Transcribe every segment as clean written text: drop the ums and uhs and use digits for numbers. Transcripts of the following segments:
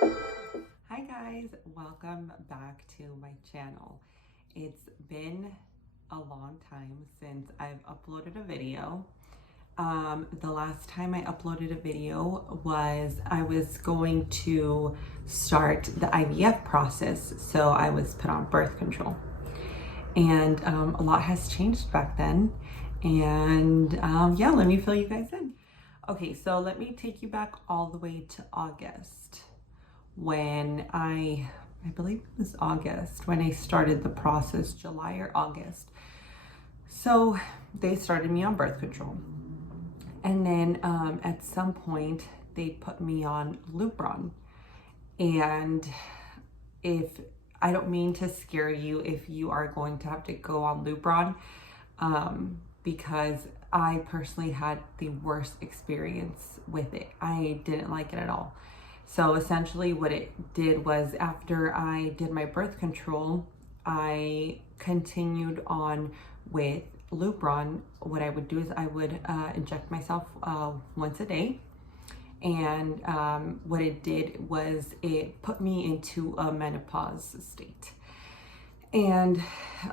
Hi guys, welcome back to my channel. It's been a long time since I've uploaded a video. The last time I uploaded a video was I was going to start the IVF process, so I was put on birth control. And a lot has changed back then. And yeah, let me fill you guys in. Okay, so let me take you back all the way to August when I believe it was August when I started the process, July or August. So they started me on birth control. And then at some point they put me on Lupron. And if I don't mean to scare you if you are going to have to go on Lupron, because I personally had the worst experience with it. I didn't like it at all. So essentially what it did was after I did my birth control, I continued on with Lupron. What I would do is I would inject myself once a day. And what it did was it put me into a menopause state. And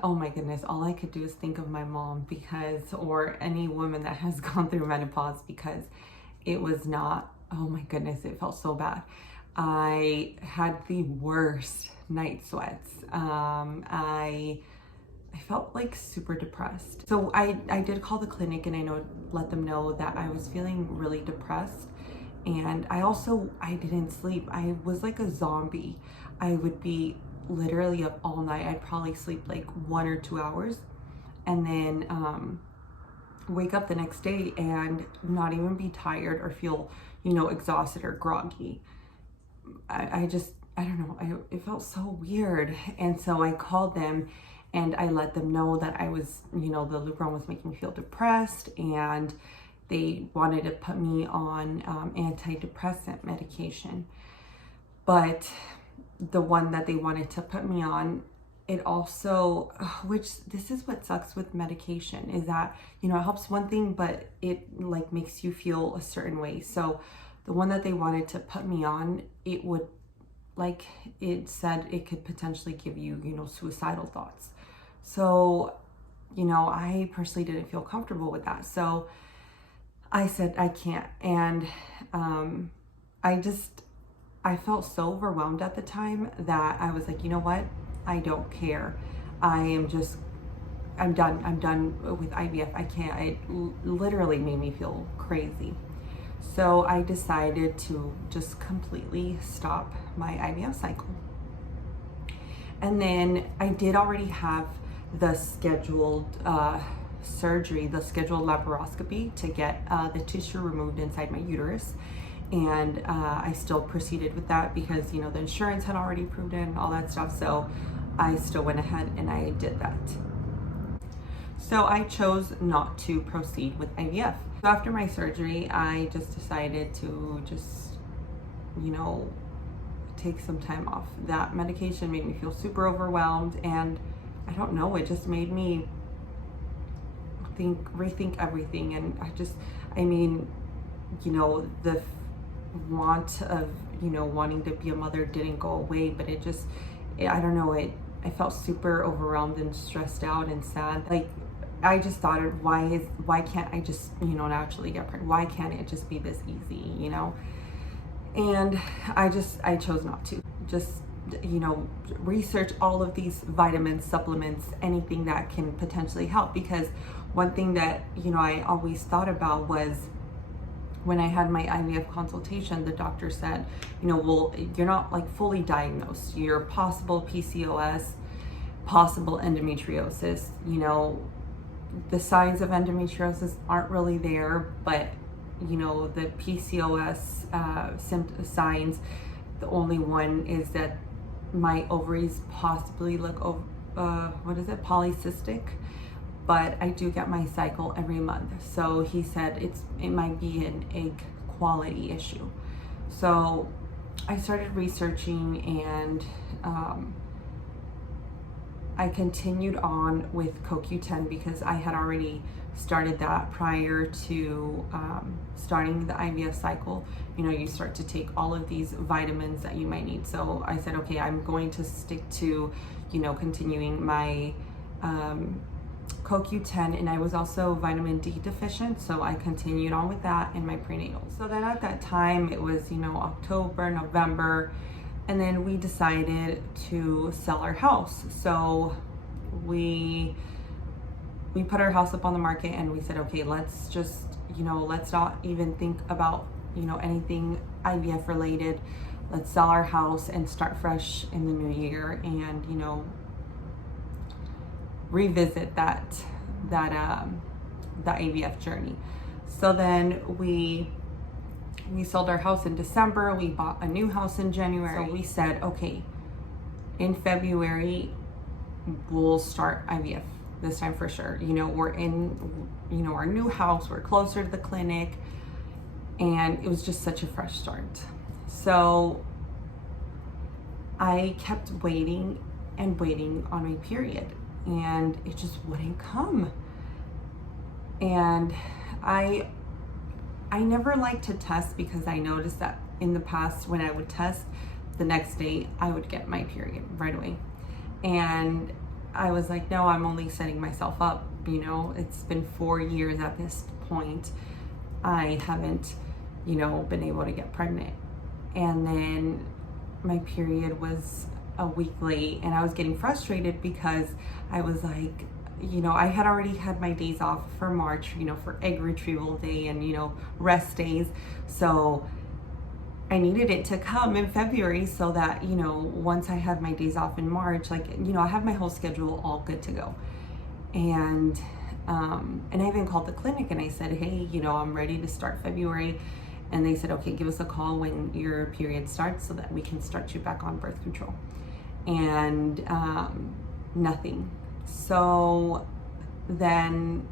oh my goodness, all I could do is think of my mom or any woman that has gone through menopause, because it was not, oh my goodness, it felt so bad. I had the worst night sweats. I felt like super depressed. So I did call the clinic and let them know that I was feeling really depressed. And I didn't sleep. I was like a zombie. I would be literally up all night. I'd probably sleep like 1 or 2 hours and then wake up the next day and not even be tired or feel, exhausted or groggy. I don't know. It felt so weird. And so I called them and I let them know that I was, the Lupron was making me feel depressed, and they wanted to put me on antidepressant medication. But the one that they wanted to put me on, it also, which this is what sucks with medication, is that, it helps one thing, but it like makes you feel a certain way. So the one that they wanted to put me on, it would, like it said, it could potentially give you, suicidal thoughts. So, I personally didn't feel comfortable with that. So I said, I can't. And I felt so overwhelmed at the time that I was like, you know what? I don't care. I'm done. I'm done with IVF. I can't. It literally made me feel crazy. So I decided to just completely stop my IVF cycle. And then I did already have the scheduled surgery, the scheduled laparoscopy to get the tissue removed inside my uterus. And I still proceeded with that because, the insurance had already approved it and all that stuff. So I still went ahead and I did that. So I chose not to proceed with IVF. So after my surgery, I just decided to take some time off. That medication made me feel super overwhelmed, and I don't know, it just made me rethink everything. And the want of, wanting to be a mother didn't go away, but I don't know, I felt super overwhelmed and stressed out and sad. Like, I just thought, why can't I just, naturally get pregnant? Why can't it just be this easy, And I chose not to. Just, research all of these vitamins, supplements, anything that can potentially help. Because one thing that, I always thought about was when I had my IVF consultation, the doctor said, well, you're not like fully diagnosed. You're possible PCOS, possible endometriosis. The signs of endometriosis aren't really there, but the PCOS signs, the only one is that my ovaries possibly look polycystic, but I do get my cycle every month. So he said it might be an egg quality issue. So I started researching, and I continued on with CoQ10 because I had already started that prior to starting the IVF cycle. You know, you start to take all of these vitamins that you might need. So I said, okay, I'm going to stick to, you know, continuing my CoQ10, and I was also vitamin D deficient, so I continued on with that in my prenatal. So then at that time, it was, you know, October, November, and then we decided to sell our house. So we put our house up on the market, and we said, okay, let's just, you know, let's not even think about, you know, anything IVF related. Let's sell our house and start fresh in the new year, and, you know, revisit that the IVF journey. So then we sold our house in December. We bought a new house in January. So we said, okay, in February we'll start IVF this time for sure. You know, we're in, you know, our new house, we're closer to the clinic, and it was just such a fresh start. So I kept waiting and waiting on my period, and it just wouldn't come. And I never liked to test because I noticed that in the past when I would test, the next day I would get my period right away. And I was like, no, I'm only setting myself up. You know, it's been 4 years at this point. I haven't, you know, been able to get pregnant. And then my period was a week late, and I was getting frustrated because I was like, you know, I had already had my days off for March, you know, for egg retrieval day and, you know, rest days. So I needed it to come in February so that, you know, once I had my days off in March, like, you know, I have my whole schedule all good to go. And I even called the clinic and I said, hey, you know, I'm ready to start February. And they said, okay, give us a call when your period starts so that we can start you back on birth control. And nothing. So then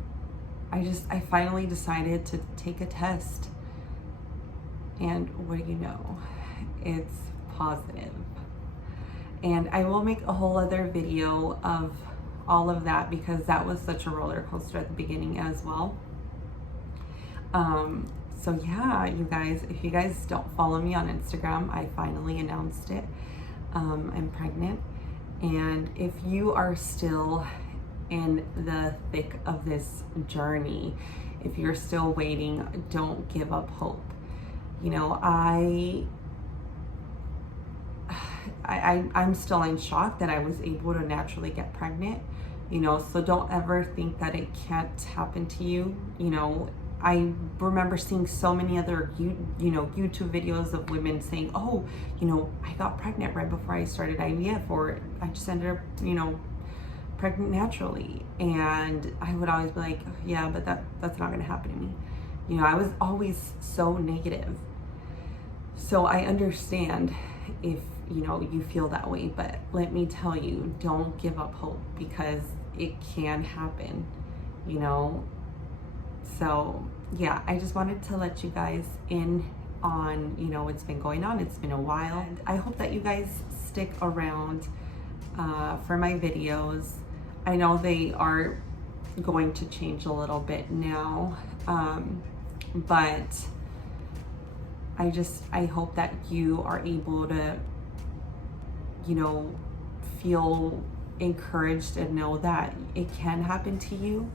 I finally decided to take a test. And what do you know? It's positive. And I will make a whole other video of all of that because that was such a roller coaster at the beginning as well. So yeah, you guys, if you guys don't follow me on Instagram, I finally announced it. I'm pregnant. And if you are still in the thick of this journey, if you're still waiting, don't give up hope. You know, I'm still in shock that I was able to naturally get pregnant, you know, so don't ever think that it can't happen to you. You know, I remember seeing so many other, you know, YouTube videos of women saying, oh, you know, I got pregnant right before I started IVF, or I just ended up, you know, pregnant naturally. And I would always be like, yeah, but that's not going to happen to me. You know, I was always so negative. So I understand if, you know, you feel that way, but let me tell you, don't give up hope because it can happen, you know. So yeah, I just wanted to let you guys in on, you know, what's been going on. It's been a while. And I hope that you guys stick around for my videos. I know they are going to change a little bit now, but I hope that you are able to, you know, feel encouraged and know that it can happen to you.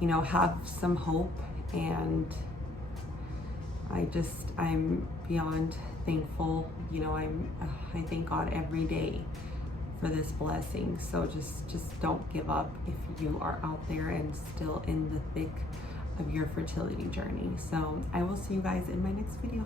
You know, have some hope. And I'm beyond thankful. You know, I thank God every day for this blessing. So just don't give up if you are out there and still in the thick of your fertility journey. So I will see you guys in my next video.